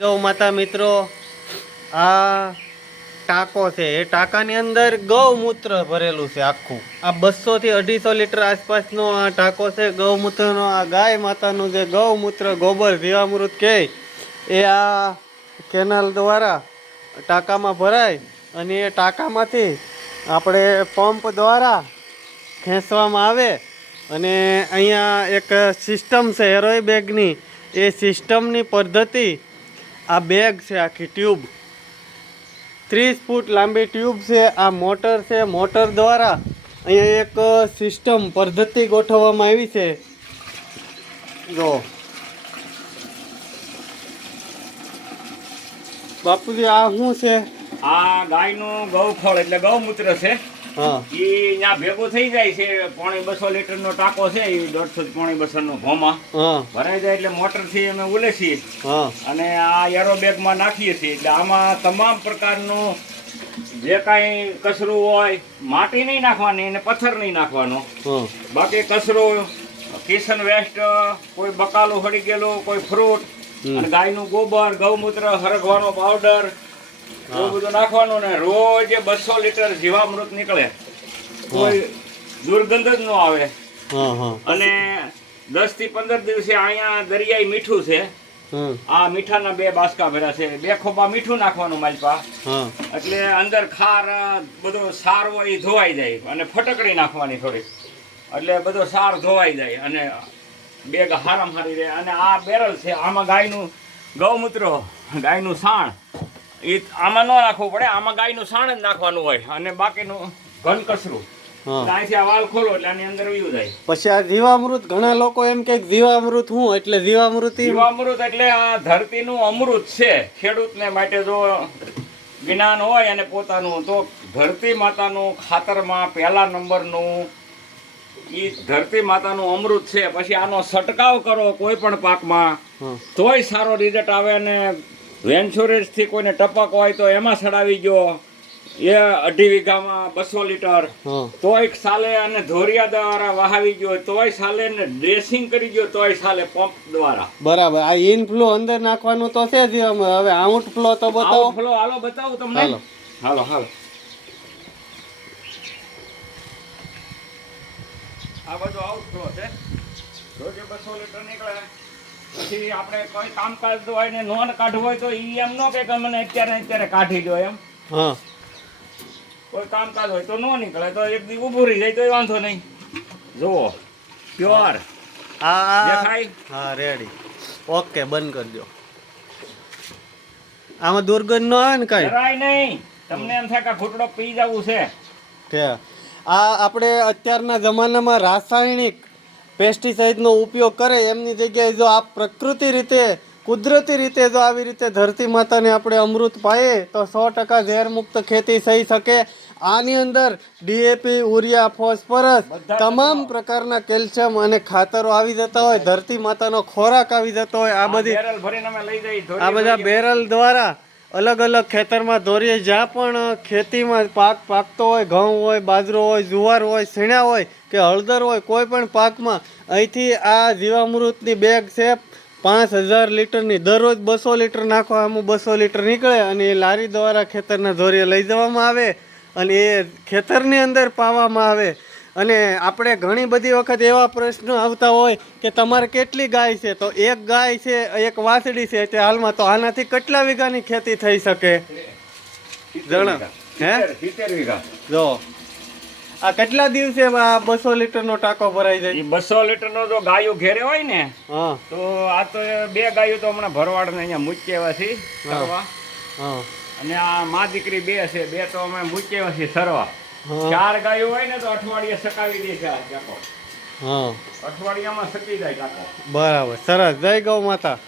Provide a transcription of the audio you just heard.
ગૌ માતા મિત્રો, આ ટાંકો છે. એ ટાંકાની અંદર ગૌમૂત્ર ભરેલું છે આખું. આ બસો થી અઢીસો લીટર આસપાસનો આ ટાંકો છે. ગૌમૂત્રનો આ ગાય માતાનું જે ગૌમૂત્ર ગોબર, જીવામૃત કહે એ આ કેનાલ દ્વારા ટાંકામાં ભરાય અને એ ટાંકામાંથી આપણે પંપ દ્વારા ખેંચવામાં આવે અને અહીંયા એક સિસ્ટમ છે, એરોય બેગની. એ સિસ્ટમની પદ્ધતિ આ બેગ છે, આખી ટ્યુબ. ત્રીસ ફૂટ લાંબી ટ્યુબ છે, આ મોટર છે, મોટર દ્વારા અહીંયા એક સિસ્ટમ પદ્ધતિ ગોઠવવામાં આવી છે. જો. બાપુજી, આ શું છે? આ ગાયનું ગૌખોળ એટલે ગૌમૂત્ર છે. ઈ ત્યાં ભેગું થઈ જાય છે પોણી બસો લીટરનો ટાંકો છે એ દોઢસો પોણી બસો નો હા. ભરાઈ જાય એટલે મોટરથી અમે ઉલેસીએ. અને આ એરો બેગમાં નાખીએ છીએ એટલે આમાં તમામ પ્રકારનું જે કાંઈ કચરું હોય માટી નહીં નાખવાની અને પથ્થર નહીં નાખવાનો. બાકી કચરો કિચન વેસ્ટ કોઈ બકાલું હળી ગયેલું કોઈ ફ્રૂટ. અને ગાયનું ગોબર ગૌમૂત્ર હરગવાનો પાવડર એવું બધું નાખવાનું ને રોજ બસો લીટર જીવામૃત નીકળે. કોઈ દુર્ગંધ જ ન આવે. અને દસથી પંદર દિવસે અહીંયા દરિયાઈ મીઠું છે. આ મીઠાના બે બાસકા ભર્યા છે. બે ખોબા મીઠું નાખવાનું માલપા. એટલે અંદર ખાર બધો સાર હોય એ ધોવાઈ જાય. અને ફટકડી નાખવાની થોડી. એટલે બધો સાર ધોવાઈ જાય. અને બેગ હારામ હારી રહે. અને આ બેરલ છે. આમાં ગાયનું ગૌમૂત્ર ગાયનું સાણ. એ આમાં ન રાખવું પડે આમાં ગાયનું સાણ જ નાખવાનું હોય અને બાકીનું ઘન કચરું પછી આ જીવામૃત ઘણા લોકો એમ કે જીવામૃત હું એટલે જીવામૃત જીવામૃત એટલે આ ધરતીનું અમૃત છે. ખેડૂતને માટે જો જ્ઞાન હોય અને પોતાનું તો ધરતી માતાનું ખાતરમાં પહેલા નંબરનું ઈ ધરતી માતાનું અમૃત છે. પછી આનો છંટકાવ કરો કોઈ પણ પાકમાં. તોય સારો રિઝલ્ટ આવે અને વેન્ચુરેસથી કોઈને ટપક હોય તો એમાં સડાવી ગયો. એ અઢી વીઘામાં બસો લીટર. તોય સાલે અને ધોરિયા દ્વારા વહાવી ગયો તોય સાલે ને ડ્રેસિંગ કરી ગયો તોય સાલે પંપ દ્વારા. બરાબર. આ ઇન ફ્લો અંદર નાખવાનું તો છે જ હવે આઉટ ફ્લો તો બતાવો. ફ્લો હાલો બતાવું તમને. હાલો. હાલો હાલો. આ બધો આઉટ ફ્લો છે. રોજે બસો લીટર નીકળે. પછી આપણે કોઈ કામકાજ હોય ને નોન કાઢવું હોય તો ઈ એમ નો કે મને અત્યારે અત્યારે કાઢી દો એમ. હા. કોઈ કામકાજ હોય તો નો નીકળે તો એક દી ઊભું રહી જાય તો વાંધો નહીં. જુઓ પ્યોર આ આ દેખાય? હા રેડી ઓકે બંધ કરી દો. આમાં દુર્ગંધ ન આવે ને કઈ? જરાય નહીં. તમને એમ થાય કે ઘૂંટડો પી જવું છે. કે આ આપણે અત્યારના જમાનામાં રાસાયણિક પેસ્ટિસાઇડનો ઉપયોગ કરે એમની જગ્યાએ જો આ પ્રકૃતિ રીતે કુદરતી રીતે જો આવી રીતે ધરતી માતાને આપણે અમૃત પાઈએ તો સો ટકા ઝેરમુક્ત ખેતી થઈ શકે. આની અંદર ડીએપી યુરિયા ફોસ્ફરસ તમામ પ્રકારના કેલ્શિયમ અને ખાતરો આવી જતા હોય ધરતી માતાનો ખોરાક આવી જતો હોય આ બધી આ બધા બેરલ દ્વારા અલગ અલગ ખેતરમાં દોરીએ જ્યાં પણ ખેતીમાં પાક પાકતો હોય, ઘઉં હોય, બાજરો હોય, જુવાર હોય શીણા હોય કે હળદર હોય, કોઈ પણ પાકમાં અહીંથી આ જીવામૃતની બેગ છે, પાંચ હજાર લીટરની, દરરોજ બસો લીટર નાખવામાં બસો લીટર નીકળે અને એ લારી દ્વારા ખેતરના ધોરીએ લઈ જવામાં આવે અને એ ખેતરની અંદર પાવામાં આવે. અને આપણે ઘણી બધી વખત એવા પ્રશ્નો આવતા હોય કે તમારે કેટલી ગાય છે? તો એક ગાય છે એક વાસળી છે તે હાલમાં તો આનાથી કેટલા વીઘાની ખેતી થઈ શકે? જણા. હે? સિત્તેર વીઘા. જો. આ કેટલા દિવસે આ બસો લીટરનો ટાંકો ભરાઈ જાય? બસો લીટર નો જો ગાયો ઘેરે હોય ને હા. તો આ તો બે ગાયો તો હમણાં ભરવાડ ને અહીંયા મૂક્યા છે સરવા અને આ મા દીકરી બે છે બે તો અમે મૂક્યા છે સરવા. ચાર ગાયો હોય ને તો અઠવાડિયે સકાવી દે છે કાકો હા. અઠવાડિયામાં સકી જાય કાકો બરાબર. સરસ. જય ગૌ માતા.